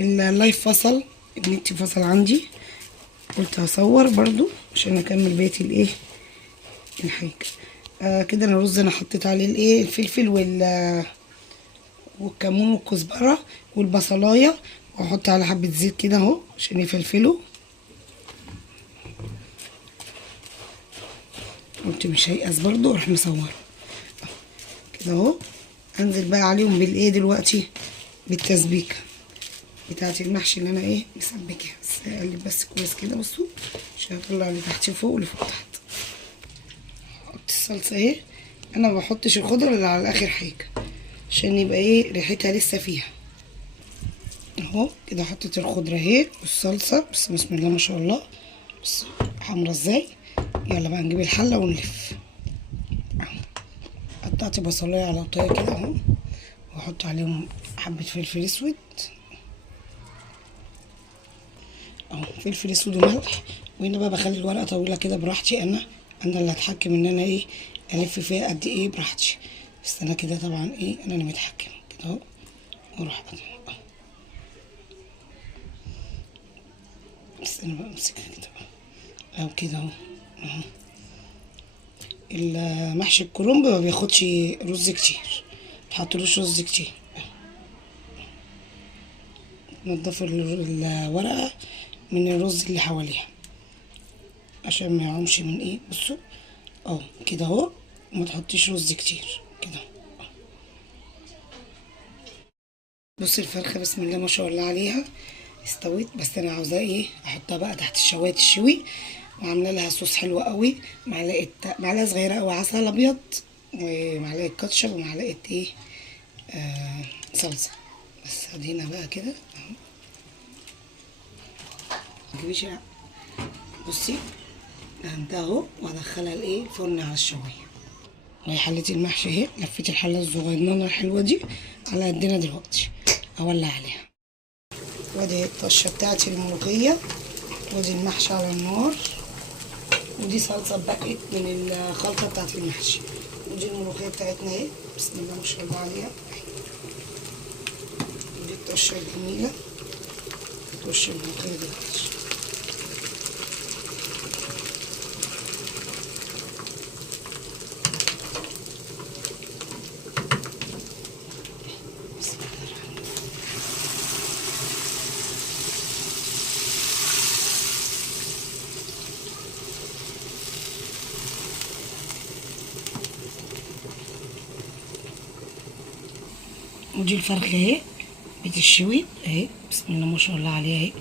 اللايف فصل، النت فصل عندي، قلت هصور برضو عشان اكمل بقيه الايه الحاجه. كده الرز انا حطيت عليه الايه الفلفل والكمون والكزبره والبصلايه، واحط على حبه زيت كده اهو عشان يفلفلوا. قلت مش هيأس برضو اروح مصوره كده اهو. انزل بقى عليهم بالايه دلوقتي، بالتسبيكه بتاعت المحشي اللي انا ايه مسبكاها. بس اقلب بس كويس كده، بصوا عشان اطلع لتحت فوق ولفوق تحت. احط الصلصه اهي، انا ما بحطش الخضره اللي على اخر حاجه عشان يبقى ايه ريحتها لسه فيها اهو. كده حطيت الخضره اهي والصلصه، بسم الله ما شاء الله، بص حمرا ازاي. يلا بقى نجيب الحله ونلف. قطعت بصلايه على طايه كده اهو، واحط عليهم حبه فلفل اسود اهو، فلفل اسود وملح. وهنا بقى بخلي الورقه طويله كده براحتي، انا اللي هتحكم ان انا ايه الف فيها قد ايه براحتي. بس انا كده طبعا ايه انا اللي متحكم كده اهو، واروح اهو. بس انا بقى امسكها كده اهو كده اهو. المحشي الكرنب ما بياخدش رز كتير، متحطلوش رز كتير. نضف الورقه من الرز اللي حواليها عشان ما يعومش من ايه. بصوا اهو كده اهو، ما تحطيش رز كتير كده. بصي الفرخه بسم الله ما شاء الله عليها استوت، بس انا عاوزاه ايه احطها بقى تحت الشوايه تشوي، وعامله لها صوص حلو قوي، معلقه صغيره قوي عسل ابيض، ومعلقه كاتشب، ومعلقه ايه صلصه. بس ادينا بقى كده اهو. متجيبيش بصي دهنتها اهو، وادخلها الايه الفرن على الشوايه. وهي حلتي المحشي اهي، لفيت الحله الصغيرة الحلوه دي على قدنا دلوقتي، اولع عليها. وادي الطشه بتاعتي الملوخيه، ودي المحشي على النار، ودي صلصه بقت من الخلطه بتاعت المحشي، ودي الملوخيه بتاعتنا اهي بسم الله ما شاء الله عليها. ودي الطشه الجميله، طشه الملوخيه دلوقتي. ودي الفرخه اهي بتشوي اهي بسم الله ما شاء الله عليها اهي.